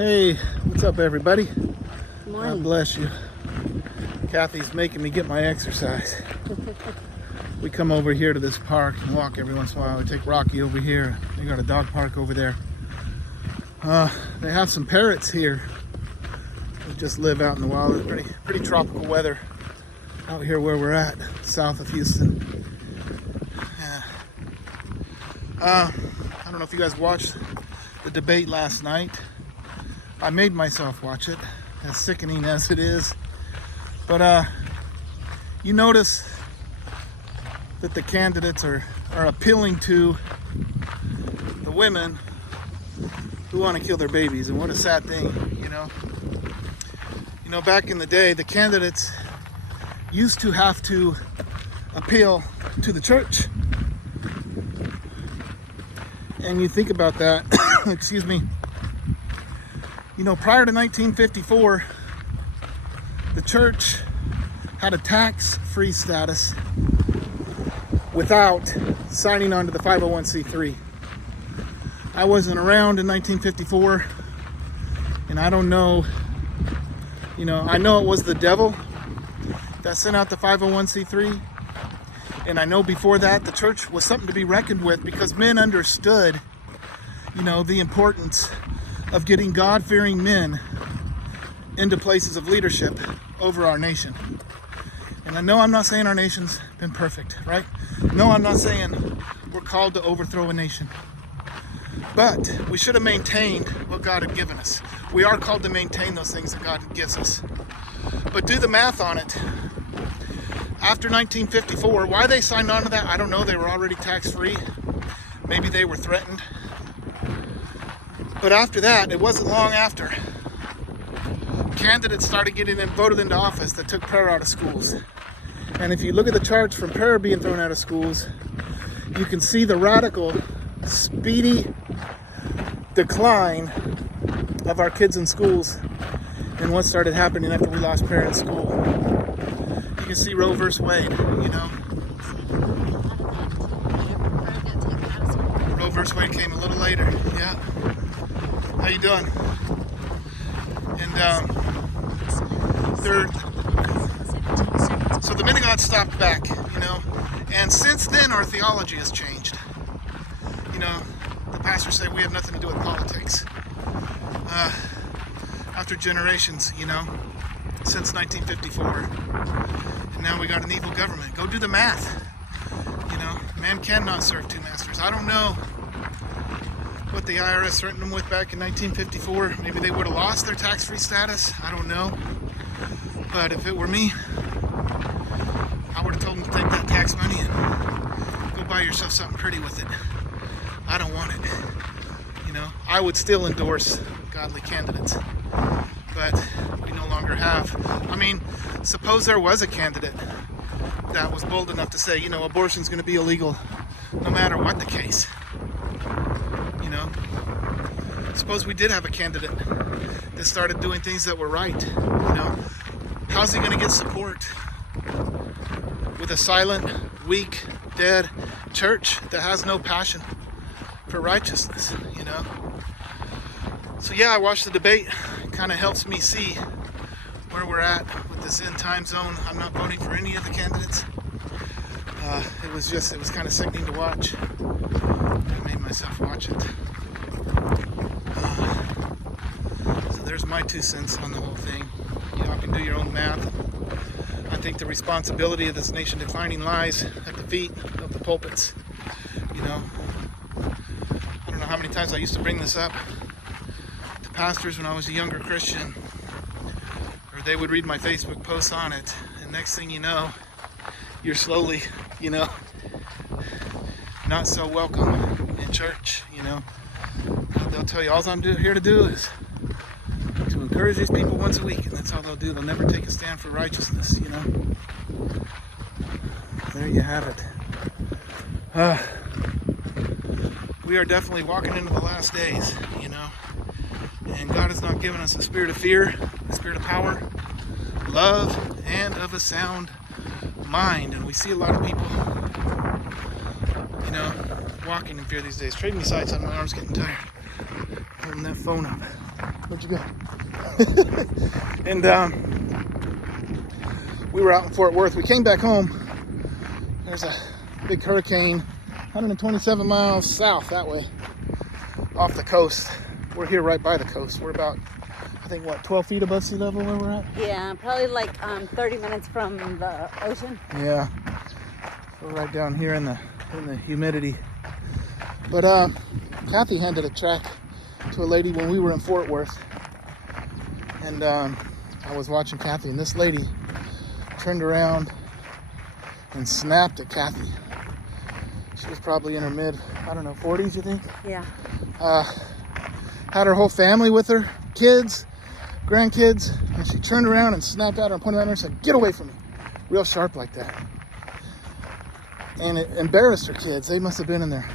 Hey, what's up, everybody? Good morning. God bless you. Kathy's making me get my exercise. We come over here to this park and walk every once in a while. We take Rocky over here. They got a dog park over there. They have some parrots here. They just live out in the wild. It's pretty tropical weather out here where we're at, south of Houston. Yeah. I don't know if you guys watched the debate last night. I made myself watch it, as sickening as it is. But you notice that the candidates are appealing to the women who want to kill their babies. And what a sad thing, you know. You know, back in the day, the candidates used to have to appeal to the church. And you think about that, excuse me. You know, prior to 1954, the church had a tax-free status without signing on to the 501c3. I wasn't around in 1954, and I don't know, you know, I know it was the devil that sent out the 501c3, and I know before that the church was something to be reckoned with because men understood, you know, the importance of getting God-fearing men into places of leadership over our nation. And I know I'm not saying our nation's been perfect, right? No, I'm not saying we're called to overthrow a nation. But we should have maintained what God had given us. We are called to maintain those things that God gives us. But do the math on it. After 1954, why they signed on to that, I don't know. They were already tax-free. Maybe they were threatened. But after that, it wasn't long after, candidates started getting voted into office that took prayer out of schools. And if you look at the charts from prayer being thrown out of schools, you can see the radical, speedy decline of our kids in schools and what started happening after we lost prayer in school. You can see Roe versus Wade, you know. Roe versus Wade came a little later, yeah. How you doing? And so the men of God stopped back, you know, and since then our theology has changed. You know, the pastors say we have nothing to do with politics. After generations, you know, since 1954, and now we got an evil government. Go do the math. You know, man cannot serve two masters. I don't know what the IRS threatened them with back in 1954. Maybe they would have lost their tax-free status. I don't know. But if it were me, I would have told them to take that tax money and go buy yourself something pretty with it. I don't want it. You know, I would still endorse godly candidates, but we no longer have. I mean, suppose there was a candidate that was bold enough to say, you know, abortion's going to be illegal no matter what the case. Suppose we did have a candidate that started doing things that were right, you know. How's he going to get support with a silent, weak, dead church that has no passion for righteousness, you know? So yeah, I watched the debate. It kind of helps me see where we're at with this end time zone. I'm not voting for any of the candidates. It was kind of sickening to watch. I made myself watch it. So there's my 2 cents on the whole thing. You know, I can do your own math. I think the responsibility of this nation declining lies at the feet of the pulpits. You know, I don't know how many times I used to bring this up to pastors when I was a younger Christian, or they would read my Facebook posts on it, and next thing you know, you're slowly, you know, not so welcome in church, you know. They'll tell you all I'm here to do is to encourage these people once a week, and that's all they'll do. They'll never take a stand for righteousness, you know. There you have it. We are definitely walking into the last days, you know. And God has not given us a spirit of fear, a spirit of power, love, and of a sound mind. And we see a lot of people, you know, walking in fear these days. Trade me sides on my arms getting tired. Holding that phone up. Where'd you go? And we were out in Fort Worth. We came back home. There's a big hurricane 127 miles south that way off the coast. We're here right by the coast. We're about, I think, 12 feet above sea level where we're at? Yeah, probably like 30 minutes from the ocean. Yeah. We're right down here in the humidity. But Kathy handed a track to a lady when we were in Fort Worth. And I was watching Kathy, and this lady turned around and snapped at Kathy. She was probably in her mid, 40s, you think? Yeah. Had her whole family with her, kids, grandkids, and she turned around and snapped at her and pointed at her and said, "Get away from me." Real sharp like that. And it embarrassed her kids. They must have been in their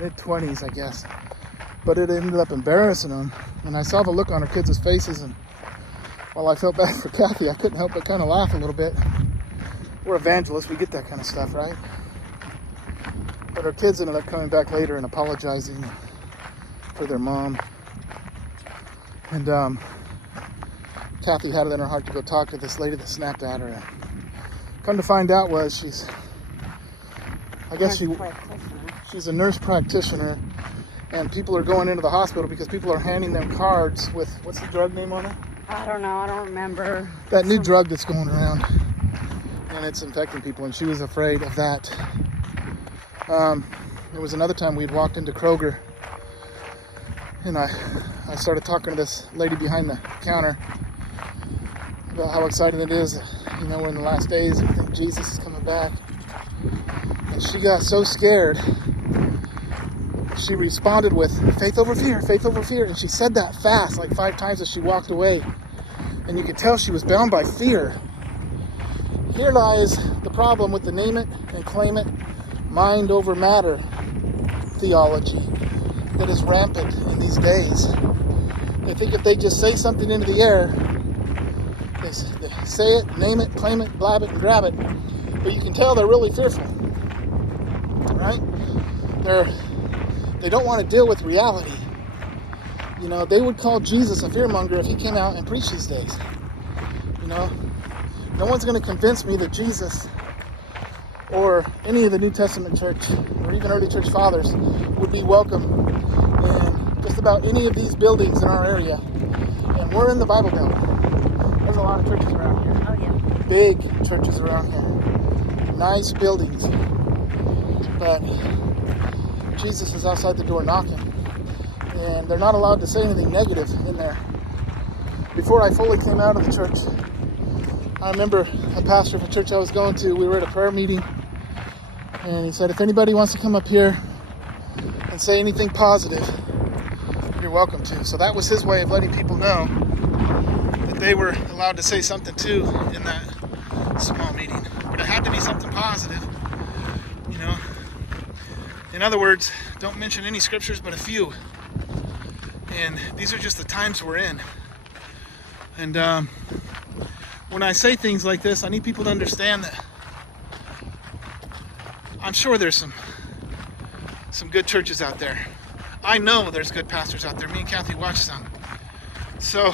mid-20s, I guess. But it ended up embarrassing them. And I saw the look on her kids' faces, and while I felt bad for Kathy, I couldn't help but kind of laugh a little bit. We're evangelists, we get that kind of stuff, right? But her kids ended up coming back later and apologizing for their mom. And Kathy had it in her heart to go talk to this lady that snapped at her. And come to find out was she's a nurse practitioner, and people are going into the hospital because people are handing them cards with, what's the drug name on it? I don't know, I don't remember. That new drug that's going around, and it's infecting people, and she was afraid of that. There was another time we'd walked into Kroger, and I started talking to this lady behind the counter about how exciting it is. You know, we're in the last days, and I think Jesus is coming back. And she got so scared, she responded with, "Faith over fear, faith over fear." And she said that fast, like 5 times as she walked away. And you could tell she was bound by fear. Here lies the problem with the name it and claim it, mind over matter theology that is rampant in these days. They think if they just say something into the air, they say it, name it, claim it, blab it, and grab it. But you can tell they're really fearful, right? They don't want to deal with reality. You know, they would call Jesus a fearmonger if he came out and preached these days. You know, no one's going to convince me that Jesus or any of the New Testament church or even early church fathers would be welcome in just about any of these buildings in our area. And we're in the Bible Belt. There's a lot of churches around here. Oh, yeah. Big churches around here. Nice buildings. But Jesus is outside the door knocking. And they're not allowed to say anything negative in there. Before I fully came out of the church, I remember a pastor of a church I was going to, we were at a prayer meeting, and he said, if anybody wants to come up here and say anything positive, you're welcome to. So that was his way of letting people know that they were allowed to say something too in that small meeting. But it had to be something positive, you know. In other words, don't mention any scriptures but a few. And these are just the times we're in. And when I say things like this, I need people to understand that I'm sure there's some good churches out there. I know there's good pastors out there. Me and Kathy watch some. So,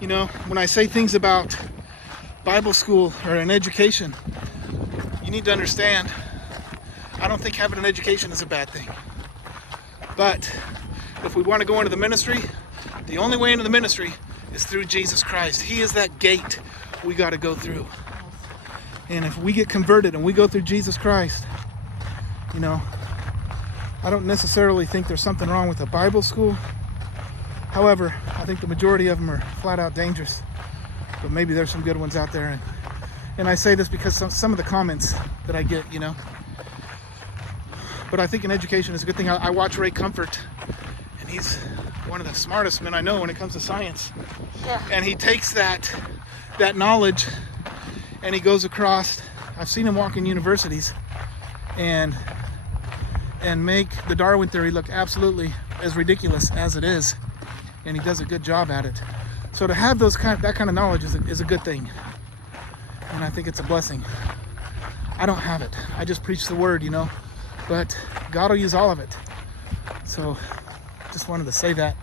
you know, when I say things about Bible school or an education, you need to understand, I don't think having an education is a bad thing. But if we want to go into the ministry, the only way into the ministry is through Jesus Christ. He is that gate we got to go through. And if we get converted and we go through Jesus Christ, you know, I don't necessarily think there's something wrong with a Bible school. However, I think the majority of them are flat out dangerous. But maybe there's some good ones out there. And I say this because some of the comments that I get, you know. But I think an education is a good thing. I watch Ray Comfort, and he's one of the smartest men I know when it comes to science. Yeah. And he takes that knowledge and he goes across. I've seen him walk in universities and make the Darwin theory look absolutely as ridiculous as it is. And he does a good job at it. So to have that kind of knowledge is a good thing. And I think it's a blessing. I don't have it. I just preach the word, you know. But God will use all of it. So just wanted to say that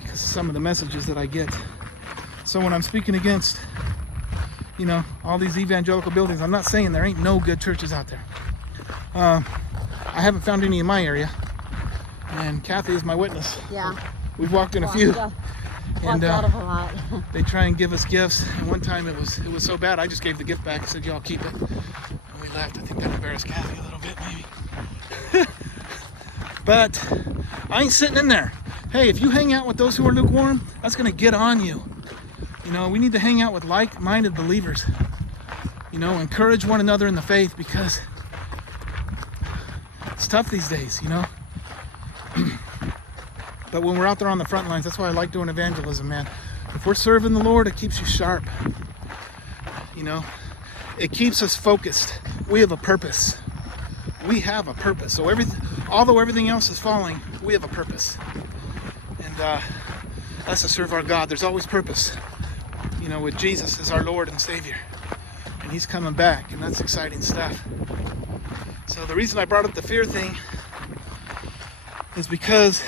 because some of the messages that I get. So when I'm speaking against, you know, all these evangelical buildings, I'm not saying there ain't no good churches out there. I haven't found any in my area, and Kathy is my witness. Yeah. We've walked in a few. Walked out of a lot. They try and give us gifts, and one time it was so bad I just gave the gift back. I said, y'all keep it, and we left. I think that embarrassed Kathy a little bit, maybe. But I ain't sitting in there. Hey, if you hang out with those who are lukewarm, that's going to get on you. You know, we need to hang out with like-minded believers. You know, encourage one another in the faith, because it's tough these days, you know. But when we're out there on the front lines, that's why I like doing evangelism, man. If we're serving the Lord, it keeps you sharp. You know, it keeps us focused. We have a purpose. We have a purpose. So although everything else is falling, we have a purpose. And that's to serve our God. There's always purpose. You know, with Jesus as our Lord and Savior. And He's coming back, and that's exciting stuff. So the reason I brought up the fear thing is because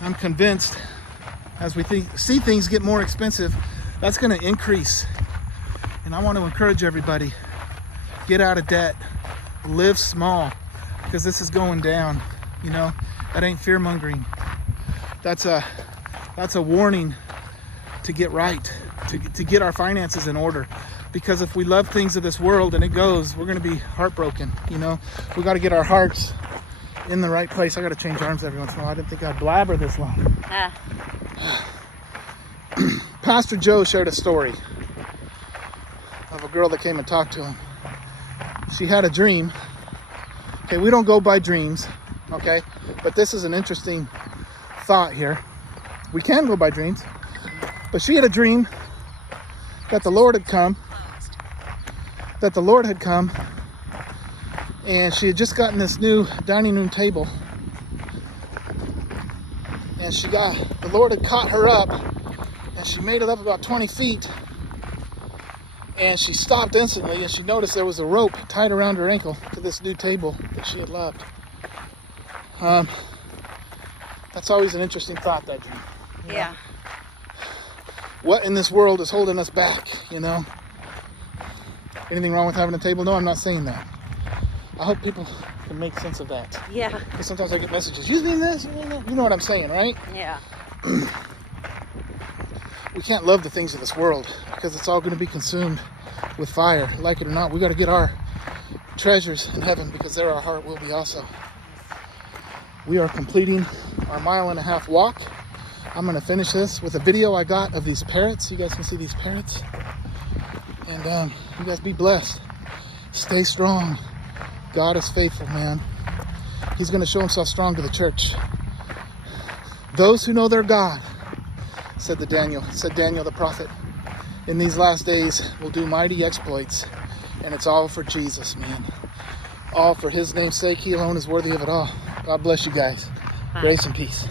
I'm convinced as we see things get more expensive, that's going to increase. And I want to encourage everybody, get out of debt, live small, because this is going down. You know, that ain't fear mongering. That's a warning to get right, to get our finances in order. Because if we love things of this world and it goes, we're going to be heartbroken. You know, we got to get our hearts in the right place. I got to change arms every once in a while. I didn't think I'd blabber this long. Pastor Joe shared a story of a girl that came and talked to him. She had a dream. Okay, we don't go by dreams, okay? But this is an interesting thought here. We can go by dreams. But she had a dream that the Lord had come. And she had just gotten this new dining room table. And the Lord had caught her up, and she made it up about 20 feet. And she stopped instantly, and she noticed there was a rope tied around her ankle to this new table that she had loved. That's always an interesting thought, that dream. Yeah. What in this world is holding us back, you know? Anything wrong with having a table? No, I'm not saying that. I hope people can make sense of that. Yeah. Because sometimes I get messages, you mean this? You know what I'm saying, right? Yeah. We can't love the things of this world because it's all going to be consumed with fire. Like it or not, we got to get our treasures in heaven, because there our heart will be also. We are completing our 1.5 mile walk. I'm going to finish this with a video I got of these parrots. You guys can see these parrots. And you guys be blessed. Stay strong. God is faithful, man. He's going to show Himself strong to the church. Those who know their God, said Daniel the prophet, in these last days will do mighty exploits. And it's all for Jesus, man. All for His name's sake. He alone is worthy of it all. God bless you guys. Bye. Grace and peace.